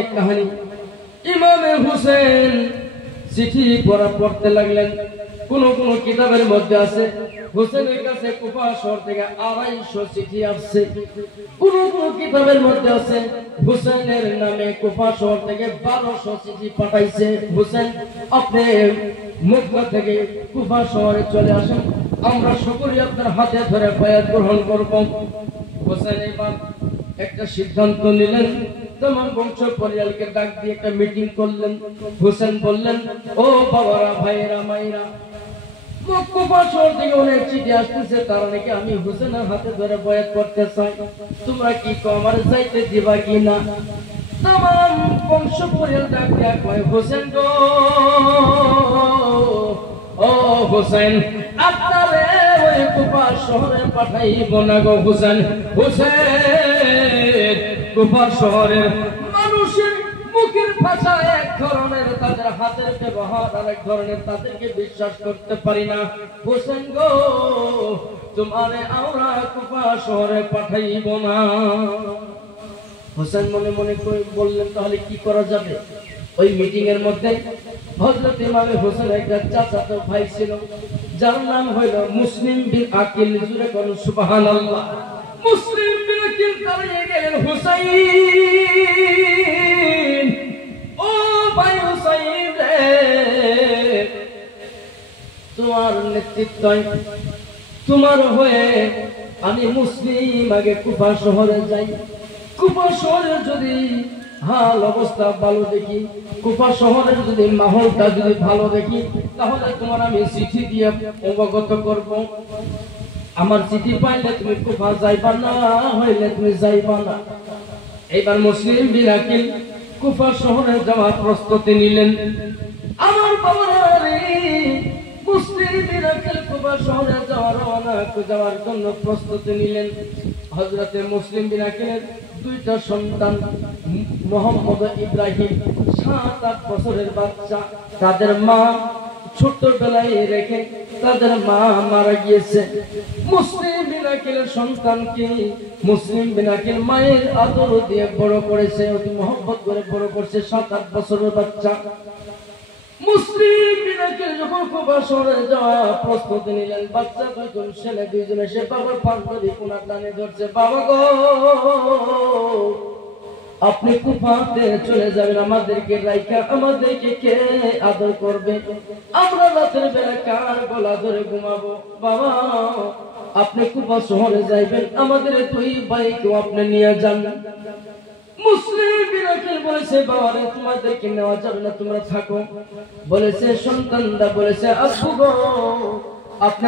এক কাহিনী। ইমামে হুসেন চিঠি পড়তে লাগলেন। কোন কোন কিতাবের মধ্যে আছে হুসেনের কাছে কুফা শহর থেকে 250 চিঠি আসছে। কোন কোন কিতাবের মধ্যে আছে হুসেনের নামে কুফা শহর থেকে 1200 চিঠি পাঠাইছে। হুসেন আপনি মক্কা থেকে কুফা শহরে চলে আসেন, আমরা সকলেই আপনার হাতে ধরে বায়াত গ্রহণ করব। হুসেন এবার একটা সিদ্ধান্ত নিলেন, তোমার বংশ পরিবারকে ডাক দিয়ে একটা মিটিং করলেন। হুসেন বললেন, ও বাবারা, ভাইয়েরা, মায়েরা, কুফা শহর থেকে অনেক চিঠি আসতেছে, তারা নাকি আমি হুসেনের হাতে ধরে বয়াত করতে চাই, তোমরা কি আমার চাইতে দিবা কি না? তাম বংশ পরিবার ডাক দিয়া কয়, হুসেন গো, ও হুসেন, আপনারে ওই কুফা শহরে পাঠাইব না গো হুসেন। হুসেন, কুফা শহরের মানুষের মুখের ভাষা এক ধরনের, তাদের হাতের ব্যবহার আরেক ধরনের, তাদেরকে বিশ্বাস করতে পারি না। হুসেন গো, তোমারে আমরা কুফা শহরে পাঠাইব না। হুসেন মনে মনে করে বললেন, তাহলে কি করা যাবে? ওই মিটিং এর মধ্যে হযরত ইমাম হোসেন একটা চাচাতো ভাই ছিল, যার নাম হইল মুসলিম বিন আকিল। জুরে বলুন সুবহানাল্লাহ। মুসলিম বিন আকিল দাঁড়িয়ে গেলেন, হুসাইন, ও ভাই হুসাইন রে, তোমার নেতৃত্ব, তোমার হয়ে আমি মুসলিম আগে কুফা শহরে যাই। কুফা শহরের যদি হাল অবস্থা ভালো দেখি, কুফা শহরের যদি মাহলটা যদি ভালো দেখি, তাহলে তোমার আমি চিঠি দিয়ে অবগত করব। আমার চিঠি পাইলে তুমি কুফা যাইবা না, হইলে তুমি যাইবা না। এবার মুসলিম বিন আকিল কুফা শহরে যাওয়ার প্রস্তুতি নিলেন। আমার বাবারা রে, মুসলিম বিন আকিল কুফা শহরে যাওয়ার জন্য প্রস্তুতি নিলেন। হযরতে মুসলিম বিন আকিলের দুইটা সন্তান, মোহাম্মদ ইব্রাহিম, 7-8 বছরের বাচ্চা, তাদের মা ছোটবেলায় রেখে তাদের মা মারা গিয়েছে। মুসলিম বিন আকিলের সন্তানকে মুসলিম বিন আকিল মায়ের আদর দিয়ে বড় করেছে, অতি মহব্বত করে বড় করছে। 7-8 বছরের বাচ্চা মুসলিম বিন আকিল যখন কুফা শহরে যাওয়া প্রস্তুতি নিলেন, বাচ্চা দুইজন ছেলে, দুইজন এসে বাবার পাঞ্জাবি কোনা টানে ধরছে, বাবা গো, আপনি কুফাতে চলে যাবেন, আমাদেরকে রাইখা আমাদেরকে কে আদর করবে? আমরা রাতের বেলা কার গলা ধরে ঘুমাবো? বাবা, আপনি কুফা শহরে যাইবেন, আমাদের দুই ভাইকেও আপনি নিয়ে যান। মুসলিম বিন আকিল বলেছে, বাবা রে, তোমাদেরকে নেওয়া যাবে না, তোমরা থাকো। বলেছে সন্তানরা, বলেছে আব্বু গো, আপনি